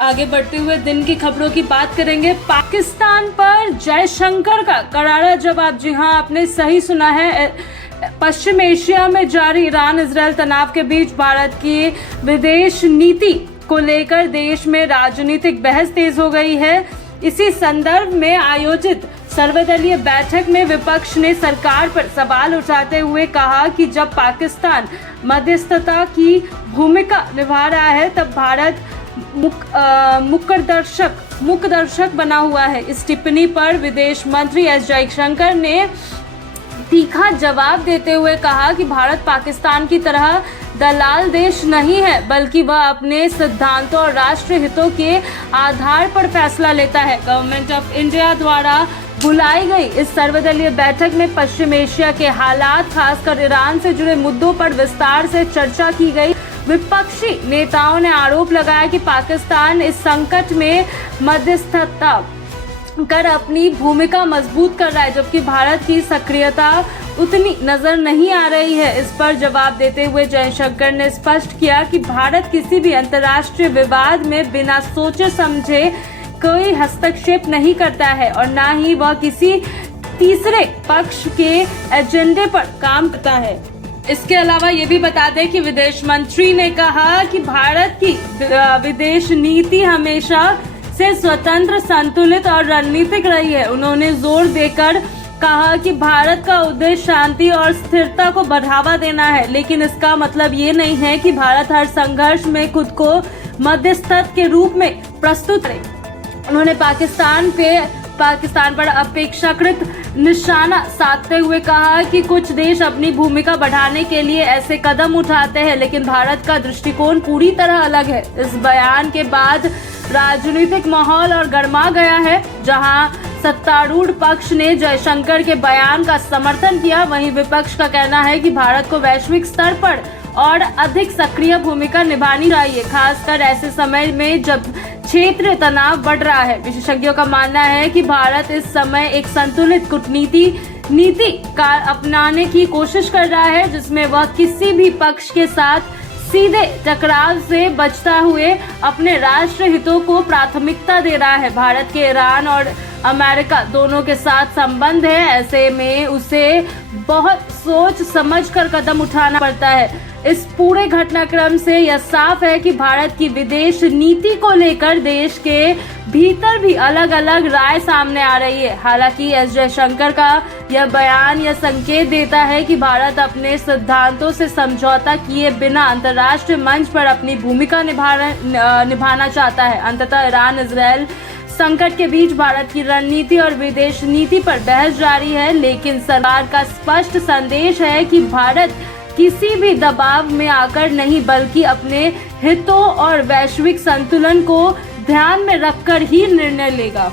आगे बढ़ते हुए दिन की खबरों की बात करेंगे। पाकिस्तान पर जयशंकर का करारा जवाब। जी हां, आपने सही सुना है। पश्चिम एशिया में जारी ईरान इजरायल तनाव के बीच भारत की विदेश नीति को लेकर देश में राजनीतिक बहस तेज हो गई है। इसी संदर्भ में आयोजित सर्वदलीय बैठक में विपक्ष ने सरकार पर सवाल उठाते हुए कहा कि जब पाकिस्तान मध्यस्थता की भूमिका निभा रहा है तब भारत मुख्य दर्शक बना हुआ है। इस टिप्पणी पर विदेश मंत्री एस जयशंकर ने तीखा जवाब देते हुए कहा कि भारत पाकिस्तान की तरह दलाल देश नहीं है, बल्कि वह अपने सिद्धांतों और राष्ट्रीय हितों के आधार पर फैसला लेता है। गवर्नमेंट ऑफ इंडिया द्वारा बुलाई गई इस सर्वदलीय बैठक में पश्चिम एशिया के हालात, खासकर ईरान से जुड़े मुद्दों पर विस्तार से चर्चा की गई। विपक्षी नेताओं ने आरोप लगाया कि पाकिस्तान इस संकट में मध्यस्थता कर अपनी भूमिका मजबूत कर रहा है, जबकि भारत की सक्रियता उतनी नजर नहीं आ रही है। इस पर जवाब देते हुए जयशंकर ने स्पष्ट किया कि भारत किसी भी अंतर्राष्ट्रीय विवाद में बिना सोचे समझे कोई हस्तक्षेप नहीं करता है और न ही वह किसी तीसरे पक्ष के एजेंडे पर काम करता है। इसके अलावा ये भी बता दें कि विदेश मंत्री ने कहा कि भारत की विदेश नीति हमेशा से स्वतंत्र, संतुलित और रणनीतिक रही है। उन्होंने जोर देकर कहा कि भारत का उद्देश्य शांति और स्थिरता को बढ़ावा देना है, लेकिन इसका मतलब ये नहीं है कि भारत हर संघर्ष में खुद को मध्यस्थ के रूप में प्रस्तुत करे। उन्होंने पाकिस्तान पर अपेक्षाकृत निशाना साधते हुए कहा कि कुछ देश अपनी भूमिका बढ़ाने के लिए ऐसे कदम उठाते हैं, लेकिन भारत का दृष्टिकोण पूरी तरह अलग है। इस बयान के बाद राजनीतिक माहौल और गर्मा गया है। जहां सत्तारूढ़ पक्ष ने जयशंकर के बयान का समर्थन किया, वहीं विपक्ष का कहना है कि भारत को वैश्विक स्तर पर और अधिक सक्रिय भूमिका निभानी चाहिए, खासकर ऐसे समय में जब क्षेत्रीय तनाव बढ़ रहा है। विशेषज्ञों का मानना है कि भारत इस समय एक संतुलित कूटनीति नीति का अपनाने की कोशिश कर रहा है, जिसमें वह किसी भी पक्ष के साथ सीधे टकराव से बचता हुए अपने राष्ट्र हितों को प्राथमिकता दे रहा है। भारत के ईरान और अमेरिका दोनों के साथ संबंध है, ऐसे में उसे बहुत सोच समझकर कदम उठाना पड़ता है। इस पूरे घटनाक्रम से यह साफ है कि भारत की विदेश नीति को लेकर देश के भीतर भी अलग अलग राय सामने आ रही है। हालांकि एस जयशंकर का यह बयान यह संकेत देता है कि भारत अपने सिद्धांतों से समझौता किए बिना अंतर्राष्ट्रीय मंच पर अपनी भूमिका निभाना चाहता है। अंततः ईरान इजरायल संकट के बीच भारत की रणनीति और विदेश नीति पर बहस जारी है, लेकिन सरकार का स्पष्ट संदेश है कि भारत किसी भी दबाव में आकर नहीं, बल्कि अपने हितों और वैश्विक संतुलन को ध्यान में रखकर ही निर्णय लेगा।